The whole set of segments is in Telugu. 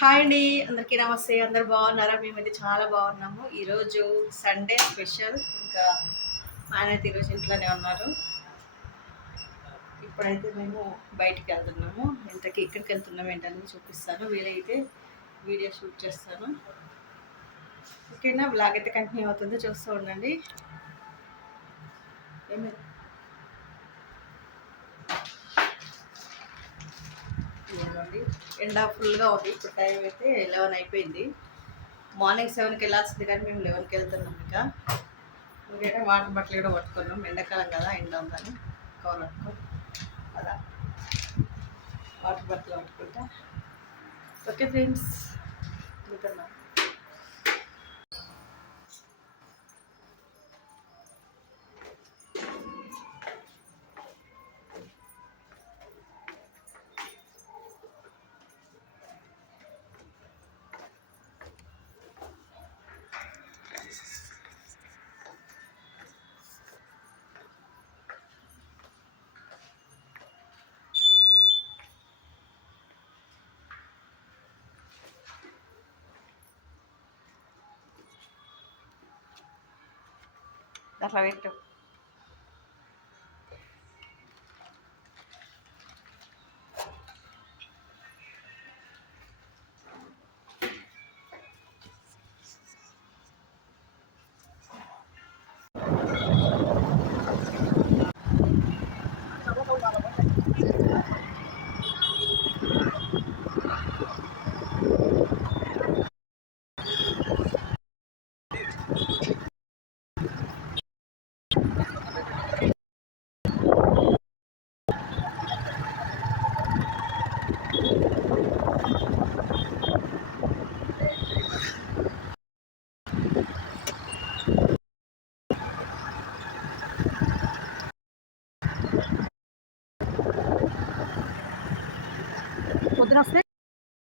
హాయ్ అండి అందరికీ నమస్తే అందరు బాగున్నారా? మేమైతే చాలా బాగున్నాము. ఈరోజు సండే స్పెషల్ ఇంకా ఆయన అయితే ఈరోజు ఇంట్లోనే ఉన్నారు. ఇప్పుడైతే మేము బయటికి వెళ్తున్నాము. ఇంతకీ ఇక్కడికి వెళ్తున్నాము ఏంటని చూపిస్తాను. వీలైతే వీడియో షూట్ చేస్తాను. ఓకేనా? బ్లాగ్ అయితే కంటిన్యూ అవుతుందో. చూస్తూ ఉండండి. ఏమి? చూడండి ఎండ ఫుల్గా ఉంది. ఇప్పుడు టైం అయితే లెవెన్ అయిపోయింది. మార్నింగ్ సెవెన్కి వెళ్ళాల్సింది కానీ మేము లెవెన్కి వెళ్తున్నాం ఇంకా. ఎందుకంటే వాటర్ బట్టలు కూడా పట్టుకున్నాం. ఎండాకాలం కదా ఎండ ఉందని. కవర్ పట్టుకో. అలా వాటర్ బట్టలు పట్టుకుంటా. ఓకే ఫ్రెండ్స్ వెళ్తున్నాం అట్లా పెట్టు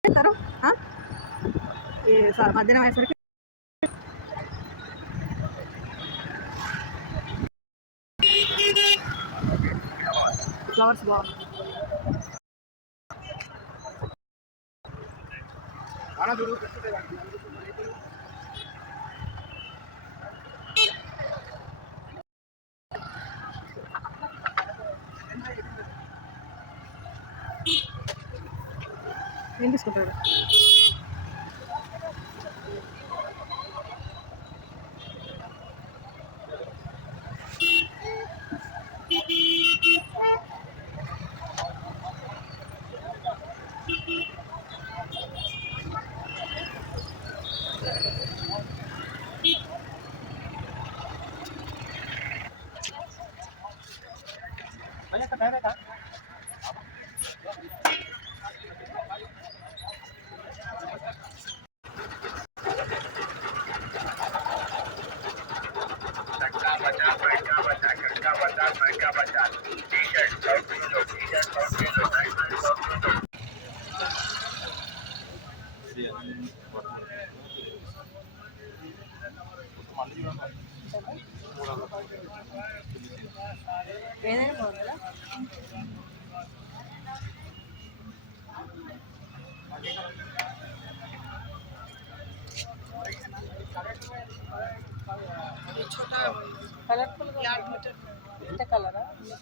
చేస్తారు మధ్యాహ్నం అయ్యేసరికి ఫ్లవర్స్ బాగున్నాయి ఏం తీసుకుంటాడు T-shirt,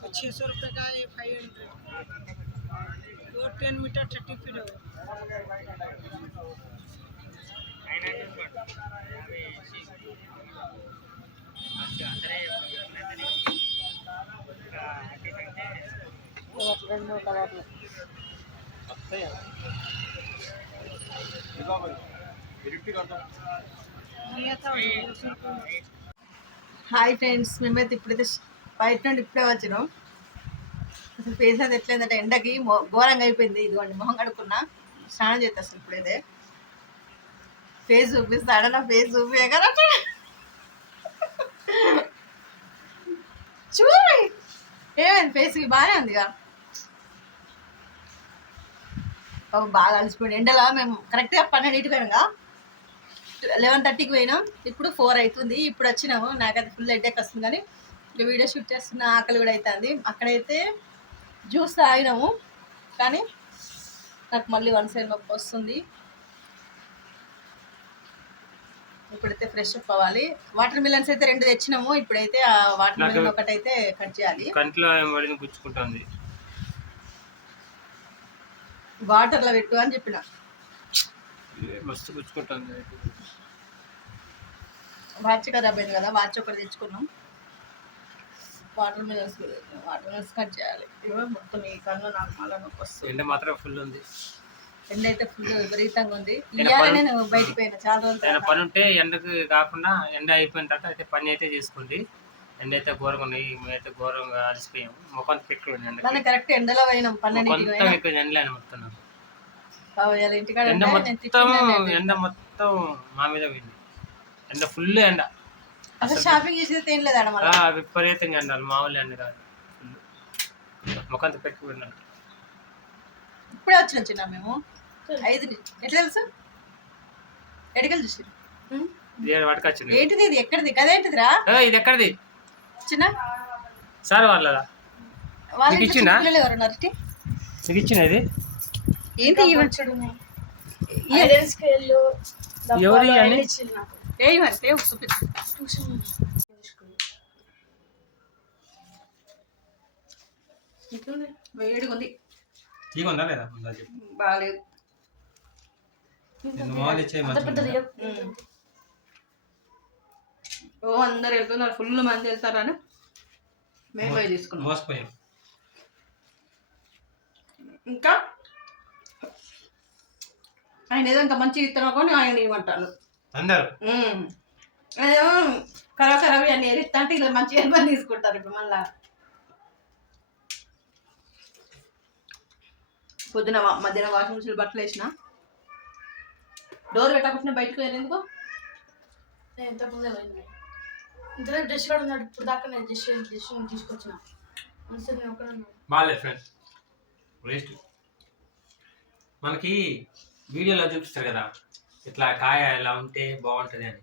छः सौ रुपये का ये फाइव हंड्रेड वो टेन मीटर थर्टी फीट हो రెండు మూడు కలర్లు హాయ్ ఫ్రెండ్స్ మేమైతే ఇప్పుడైతే ష్- బయట నుండి ఇప్పుడే వచ్చినాం అసలు ఫేస్ అది ఎట్లయిందంటే ఎండకి ఘోరంగా అయిపోయింది. ఇదిగోండి మొహం కడుక్కున్నా. స్నానం చేస్తా అసలు ఇప్పుడైతే. ఫేస్ చూపిస్తాడా నా ఫేస్ చూపించగల చూడండి ఏమైంది? ఫేస్కి బాగానే ఉందిగా. పాపం బాగా అలసిపోయింది. ఎండలో మేము కరెక్ట్గా పన్నెండింటికి పోయినాగా లెవెన్ థర్టీకి పోయినాం. ఇప్పుడు ఫోర్ అవుతుంది ఇప్పుడు వచ్చినాము. నాకైతే ఫుల్ హెడ్ఏక్ వస్తుంది కానీ ఇక వీడియో షూట్ చేస్తున్న ఆకలి కూడా అవుతుంది అక్కడైతే జ్యూస్ తాగినాము. కానీ నాకు మళ్ళీ వన్ సైడ్ నొప్పి వస్తుంది. ఇప్పుడైతే ఫ్రెష్ అప్ అవ్వాలి. వాటర్ మిలన్స్ అయితే రెండు తెచ్చినాము. ఇప్పుడైతే ఆ వాటర్ మిలన్ అయితే కట్ చేయాలి. కంట్లో వడిని గుచ్చుకుంటుంది. వాటర్లో పెట్టు అని చెప్పిన. మస్తు వాచ్ కదా అయింది కదా వాచ్ ఒకటి తెచ్చుకున్నాం. Watermelons watermelons cut చేయాలి. ఇవో మొత్తం ఈ కన్ను నాకు మళ్ళీ నొప్పి వస్తుంది. ఎండ మాత్రం ఫుల్ ఉంది. ఎండ అయితే ఫుల్ విపరీతంగా ఉంది. నేను ఇవాళ నేను బయటికి పోయినా చాలా రోజులు పని ఉంటే ఎండకు కాకుండా ఎండ అయిపోయిన తర్వాత అయితే పని అయితే చేసుకోండి. ఎండ అయితే ఘోరంగా ఉన్నాయి. మేమైతే ఘోరంగా అలసిపోయాము ముఖం పెట్టుకోండి ఎండ కరెక్ట్ ఎండలో పోయినాం. పన్నెండింటికి మొత్తం ఎక్కువ ఎండలేని మొత్తం ఎండ మొత్తం ఎండ మొత్తం మా మీద పోయింది. ఎండ ఫుల్ ఎండ. అసలు షాపింగ్ చేసేది ఏం లేదు మళ్ళీ విపరీతంగా ఎండాలి మామూలు ఎండ కాదు. ముఖంతో పెట్టుకున్నాను ఇప్పుడే వచ్చిన చిన్న మేము. ఐదు ఎట్లా తెలుసు? ఎడికలు చూసారు ఏంటిది ఇది? ఎక్కడిది? గదేంటిదిరా? ఏ, ఇది ఎక్కడిది? చిన్న? సార్ వాళ్ళదా? వాళ్ళ మీకు ఇంట్లో ఇచ్చిందా? మీకు ఇచ్చిన ఇది? ఏంటి ఇవ్వండి ఎవరు ఇవన్నీ ఏ ఇవ్వండి చూపించు వేడిగా ఉంది తీగొందా లేదా? ఉందా చెప్పు. బాగాలేదు నేను మామూలు ఇచ్చే మంచిగా ఉమ్. ఓ అందరు వెళ్తున్నారు. ఫుల్ మంది వెళ్తారని మేము పోయి తీసుకున్నాం. మోసపోయాం. ఇంకా? ఆయన ఏదో ఇంకా మంచిగా ఇస్తాను కొని ఆయన ఇవ్వమంటారు అందరు. ఖరాబ్ ఖరాబ్ అన్ని ఎరిస్తా అంటే ఇలా మంచిగా పని తీసుకుంటారు ఇప్పుడు మళ్ళా. పొద్దున మధ్యాహ్నం వాషింగ్ మిషన్ బట్టలు వేసిన? డోర్ పెట్టకుండా బయటకు వెళ్ళేందుకు ఎంత ఇంతలో డ్రెస్ కూడా ఉన్నాడు ఇప్పుడు దాకా నేను డ్రెస్ డ్రెస్ తీసుకొచ్చిన. నేను ఒక్కడే. బాగాలేదు ఫ్రెండ్స్ వేస్ట్ మనకి వీడియోలో చూపిస్తారు కదా ఇట్లా కాయ ఇలా ఉంటే బాగుంటుంది అని.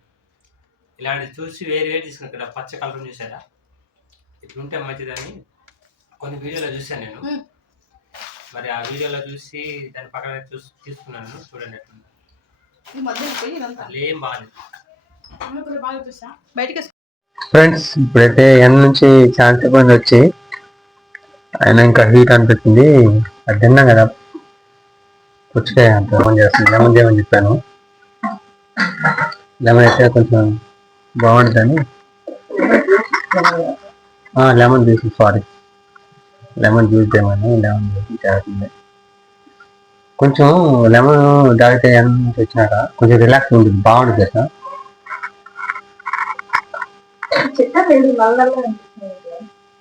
ఇలాంటి చూసి వేరు వేరు తీసుకుని ఇక్కడ పచ్చ కలర్ చూసారా? ఇట్లా ఉంటే మంచిదని కొన్ని వీడియోలో చూసాను నేను. మరి ఆ వీడియోలో చూసి దాని పక్కన చూసి తీసుకున్నాను. చూడండి అసలు ఏం బాగాలేదు. అమ్మ కొంచెం బాగా చూపిస్తా బయటికి ఫ్రెండ్స్ ఇప్పుడైతే ఎండ నుంచి ఛాన్స్ ఇబ్బంది వచ్చి ఆయన ఇంకా హీట్ అనిపిస్తుంది అది తిన్నాం కదా. పుచ్చకాయ అంత లెమన్ చేస్తుంది లెమన్ చేయమని చెప్పాను. లెమన్ అయితే కొంచెం బాగుంటుందని. Lemon juice sorry lemon juice చేయమని లెమన్ జ్యూస్ చేస్తుంది కొంచెం లెమన్ తాగితే నుంచి వచ్చినాక కొంచెం రిలాక్స్ ఉంటుంది బాగుంటుంది కదా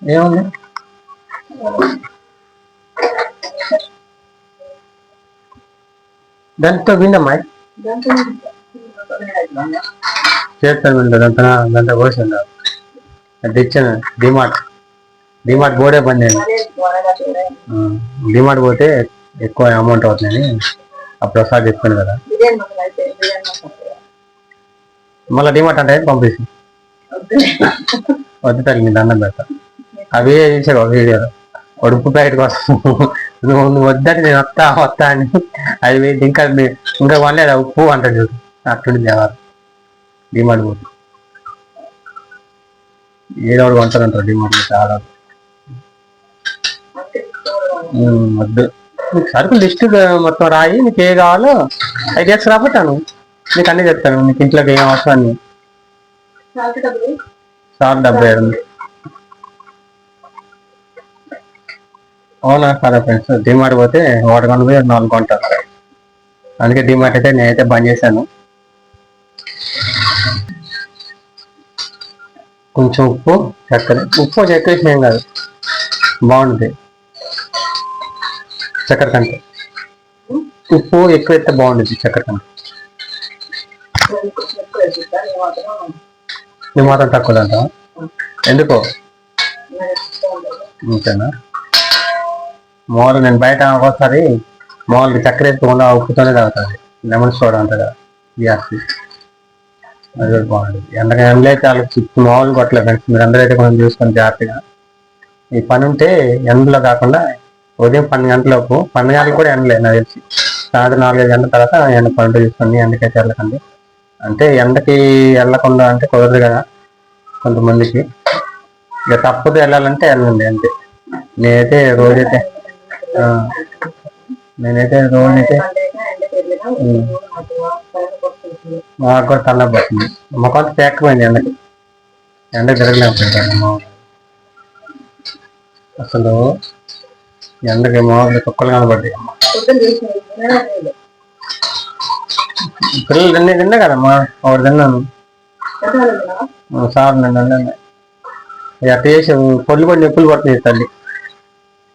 ఏముంది? దాంతో విందమ్మా చేస్తాను విందా దాంతో దాంతో కోసిందా అది ఇచ్చాను డిమార్ట్ డిమార్ట్ బోర్డే బంద్ డిమార్ట్ పోతే ఎక్కువ అమౌంట్ అవుతుందని అప్పుడు ఒకసారి చెప్పాను కదా. మళ్ళీ డిమార్ట్ అంటే పంపిస్తాను వద్దు తల్లి నీ దండం పెడతా. అవి చేసాడు ఒక వీడియోలో? ఉడుపు ప్యాకెట్ కోసం. నువ్వు వద్దని నేను వస్తా వస్తా అని. అవి ఇంకా ఇంకా వాళ్ళే ఉప్పు అంటాడు చూడు అట్లుండి దేవాలి డిమాండ్ పోతుంది ఏదో ఒకటి కొంటారు అంటారు డిమాండ్ చాలా వద్దు. నీకు సరుకులు లిస్ట్ మొత్తం రాయి నీకు ఏ కావాలో ఐదు డేస్ రాబట్టాను. నీకు అన్ని చెప్తాను. నీకు ఇంట్లోకి ఏం అవసరం అన్ని సార్ డెబ్బై ఏడు. అవునా సరే ఫ్రెండ్స్. డిమార్ట్ పోతే ఒకటి కొన్ని పోయి నాలుగు కొంటారు అందుకే డిమార్ట్ అయితే నేనైతే బంద్ చేశాను. కొంచెం ఉప్పు చక్కెర ఉప్పు కొంచెం ఏం కాదు. బాగుంటుంది చక్కెర కంటే ఉప్పు ఎక్కువ అయితే బాగుంటుంది చక్కెర కంటే నువ్వు మాత్రం తక్కువ అంట ఎందుకో? అంతేనా మామూలు నేను బయట ఒకసారి మామూలుగా చక్కెర వేసుకోకుండా ఉప్పుతోనే తాగుతుంది లెమన్ సోడా ఉంటుంది కదా గ్యాస్ అది కూడా బాగుంటుంది ఎందుకంటే ఎండలో అయితే వాళ్ళకి చిప్పు మామూలు కొట్టలేదు ఫ్రెండ్స్. మీరు అందరూ అయితే కొంచెం చూసుకొని జాగ్రత్తగా. ఈ పని ఉంటే ఎండలో కాకుండా ఉదయం పన్నెండు గంటలకు పన్నెండు గంటలకు కూడా ఎండలేదు నాకు తెలిసి. సాయంత్రం నాలుగైదు గంటల తర్వాత ఎండ పనులు చూసుకొని ఎండకైతే వెళ్ళకండి అంటే ఎండకి వెళ్ళకుండా అంటే కుదరదు కదా కొంతమందికి. ఇక తప్పదు వెళ్ళాలంటే వెళ్ళండి అంతే. నేనైతే రోజైతే నేనైతే రోజైతే మాకు కూడా తల్లబడుతుంది మా కొంత తేకపోయింది ఎండకి. ఎండ తిరగలేకపోయింది మా. అసలు ఎండకి మామూలు కుక్కలు కనబడ్డాయి. పిల్లలు తిన్నే తిన్నా కదమ్మా. ఒకటి తిన్నాను. సార్ నేను అట్లా చేసి పొల్లు పడి నొప్పులు పడుతున్నాయి తల్లి.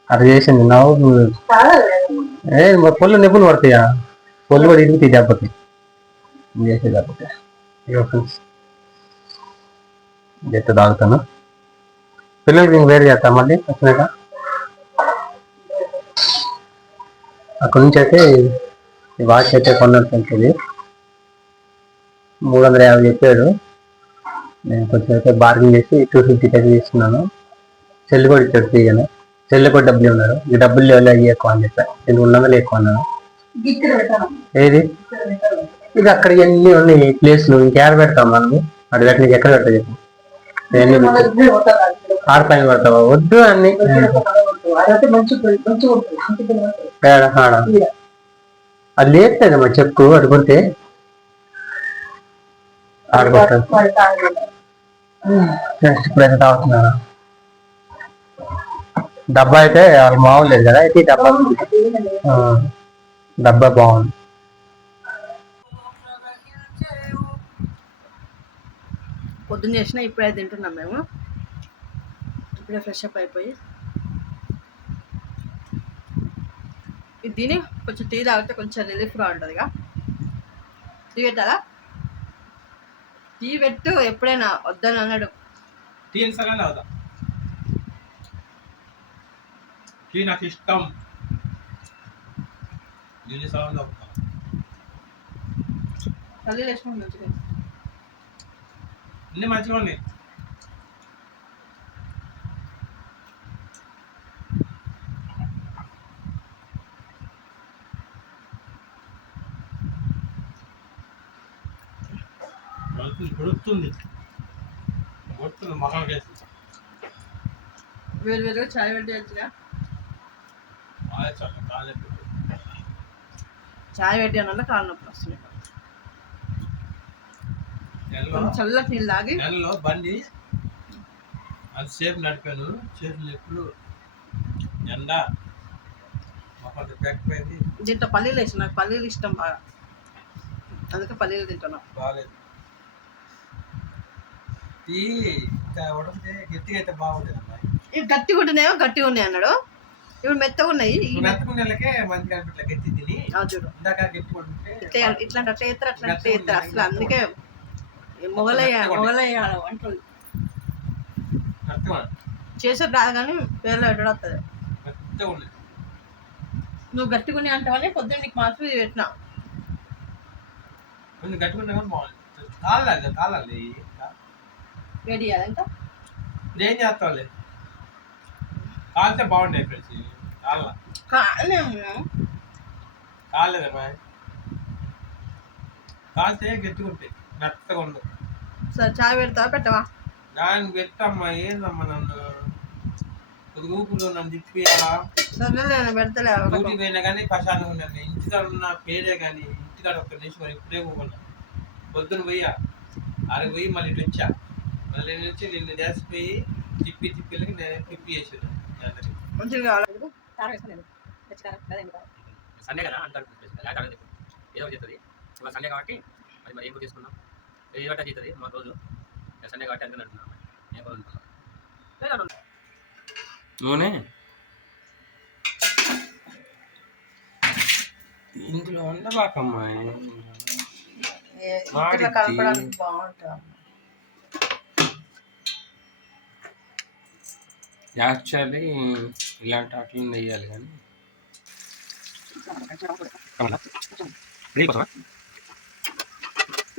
అట్లా చేసింది. నవ్వు. ఏ పొల్లు నొప్పులు పడతాయా? పొల్లు పడి ఇరుగుతాయి దెబ్బకి. చేసే ఎత్తు తాగుతాను పిల్లలకి వేరు చేస్తా మళ్ళీ వచ్చినాక. అక్కడి నుంచి అయితే ఈ వాచ్ అయితే కొన్నట్టు ఉంటుంది మూడు వందల యాభై చెప్పాడు. నేను కొంచెం అయితే బార్గెన్ చేసి టూ ఫిఫ్టీకి అయితే తీసుకున్నాను. చెల్లి కూడా ఇచ్చాడు ఫ్రీగానే. చెల్లి కూడా డబ్బులు ఉన్నారు ఈ డబ్బులు లేవు అయ్యి ఎక్కువ అని చెప్పాను నేను వందలు ఎక్కువ అన్నాను. ఏది? ఇది అక్కడ ఎన్ని ఉన్నాయి ప్లేస్లు. ఇంకేడ పెడతాం మనము? అది పెట్టిన ఎక్కడ పెడతా. చెప్పు నేను ఆడ పైన పెడతావా వద్దు అన్ని. అది చెక్కు. అది కొడితే ఆడుకుంటాను నెక్స్ట్ డబ్బా అయితే వాళ్ళు మామూలు లేదు కదా? అయితే డబ్బా. డబ్బా బాగుంది. పొద్దున్న చేసినా ఇప్పుడే తింటున్నాం మేము. ఇప్పుడే ఫ్రెష్ అప్ అయిపోయి. ఇది తిని కొంచెం టీ తాగితే కొంచెం రిలీఫ్గా ఉంటుందిగా టీ పెట్టాలా? టీ పెట్టు ఎప్పుడైనా వద్దని అన్నాడు. టీ ఎన్నిసార్లు అవుతా టీ నాకు ఇష్టం. ఎన్నిసార్లు అవుతా తల్లి మంచిగా. అన్ని మంచిగా ఉన్నాయి. వేరు వేరుగా చాయ్ పెట్టేయచ్చుగా కాలే చాయ్ కాళ్ళ నొప్పి కొంచెం చల్లటి నీళ్ళు తాగి. నెలలో బండి. అంతసేపు నడిపాను. చేతులు ఎప్పుడు ఎండ. మొహం పెక్కిపోయింది దీంట్లో పల్లీలు వేసి నాకు పల్లీలు ఇష్టం బాగా. అందుకే పల్లీలు తింటున్నాం. బాగాలేదు ఈ ఇంకా ఉడికితే గట్టిగా అయితే బాగుంటుంది అమ్మాయి ఇవి గట్టిగా ఉంటేనేమో గట్టిగా ఉన్నాయి అన్నాడు. ఇప్పుడు మెత్తగా ఉన్నాయి నెలకే మంచిగా అనిపించలే గట్టి తిని. చూడు. ఇందాక గట్టి ఇట్లా ఇట్లాంటి అట్లా ఎత్తారు అట్లా ఎత్తారు అసలు అందుకే మొగలయ్య మొగలయ్య వంటలు చేసేది రాదు కానీ పేర్లో ఎట్టడం వస్తుంది నువ్వు గట్టిగా ఉన్నాయి అంటావని పొద్దున్న నీకు ఇది పెట్టినా. కొంచెం గట్టిగా ఉన్నా కానీ బాగుంది కాలాలి కాలాలి వేడి చేయాలి ఇంకా? ఏం చేస్తావులే కాలితే బాగుండే ఫ్రెండ్స్ కాల కాలేము కాలేదమ్మా. కాలితే ఉంటాయి మెత్తగా ఉండవు సరే చాయ్ పెడతావా? పెట్టవా? దానికి పెట్టమ్మా ఏందమ్మా నన్ను? ఊపిరి నన్ను తిప్పియాలా సరే నేను పెడతలే డ్యూటీ పోయినా కానీ ప్రశాంతంగా ఉన్నాను. ఇంటికాడ ఉన్న పేరే కానీ ఇంటికాడ ఒక్క నిమిషం మరి ఇప్పుడే పోకున్నా పొద్దున పోయా అరకు పోయి మళ్ళీ ఇటు వచ్చా. మళ్ళీ ఇటు వచ్చి నిన్ను చేసిపోయి తిప్పి తిప్పి వెళ్ళి నేను తిప్పి చేసాను మంచిగా కావాలి. సండే కదా? అంటారు ఏదో చెప్తుంది. ఇవాళ సండే కాబట్టి మరి మరి ఏం తీసుకున్నాం ఏదో ఒకటి చెప్తుంది మా రోజు. సండే కాబట్టి అంతే నడుతున్నాం నేను కూడా అనుకున్నాను నూనె? ఇందులో ఉండబాకమ్మా ఇట్లా కలపడానికి బాగుంటుంది యాక్చువల్లీ ఇలాంటి వాటిని వేయాలి కానీ.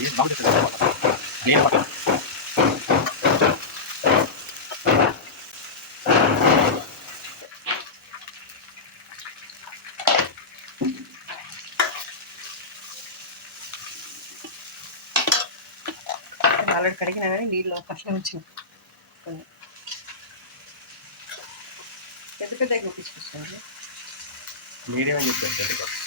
ఏం బాగుంటుంది నేను పక్కన ఆల్రెడీ కడిగినా కానీ నీళ్ళు పట్ల వచ్చిన కొన్ని పెద్ద పెద్ద గుప్పించుకొచ్చాను మీడియం అని చెప్పారు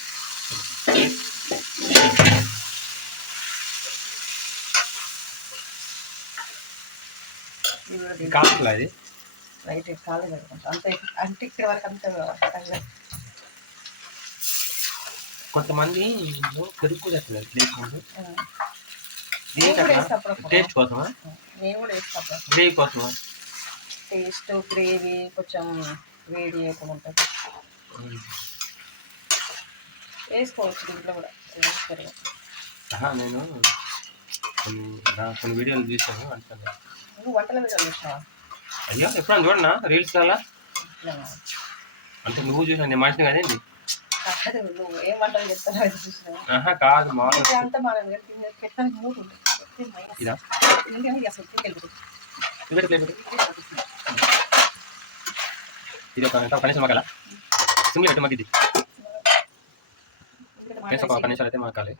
లైట్ అంతే అంటే ఇక్కడ వరకు అంత. కొంతమంది పెరుగు ప్లేట్. టేస్ట్ కోసమా? నేను కూడా వేస్తాను గ్రేవీ కోసమా? టేస్ట్ గ్రేవీ కొంచెం వేడి ఎక్కువ ఉంటుంది. వేసుకోవచ్చు దీంట్లో కూడా. నేను కొన్ని కొన్ని వీడియోలు చూసాను అంటాను నువ్వు వంటల అయ్యో చూడనా రీల్స్ అలా అంటే నువ్వు చూసిన నేను మనిషిని కదండి కాదు నువ్వు ఏం వంటలు కాదు మామూలు ఇది అంతా మనం పెట్టడానికి మూడు ఉంటుంది పెట్టే మైనస్. ఇదా? అసలు ఒక కనీసం మగాల సిమ్లో పెట్టి మాకు ఇది. కనీసం ఒక మైనస్ నిమిషాలు అయితే మాకాలి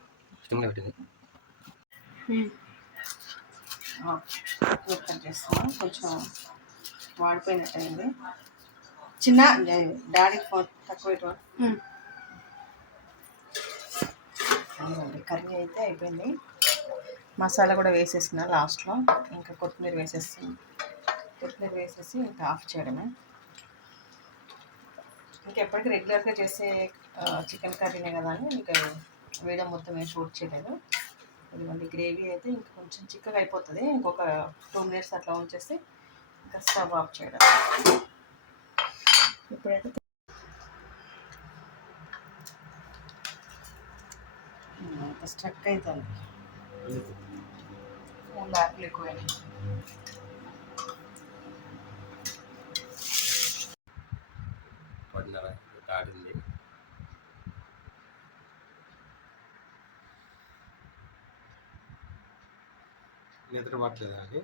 సిమ్లో పెట్టింది. కట్ చేస్తాను. కొంచెం వాడిపోయినట్టు అయింది చిన్న డాడీ ఫోన్ తక్కువ కర్రీ అయితే అయిపోయింది. మసాలా కూడా వేసేసిన లాస్ట్లో. ఇంకా కొత్తిమీర వేసేసి కొత్తిమీర వేసేసి ఇంకా ఆఫ్ చేయడమే. ఇంకా ఎప్పటికీ రెగ్యులర్గా చేసే చికెన్ కర్రీనే కదా అని ఇంకా వీడియో మొత్తం ఏం షూట్ చేయలేదు. ఇదిగోండి గ్రేవీ అయితే ఇంకా కొంచెం చిక్కగా అయిపోతుంది. ఇంకొక టూ మినిట్స్ అట్లా ఉంచేసి ఇంకా స్టవ్ ఆఫ్ చేయడం. ఇప్పుడైతే స్ట్రక్ అవుతుంది ఫోన్ బ్యాటరీ ఎక్కువైనాయి పడినరా? దాటింది నిద్ర పట్టలేదా అది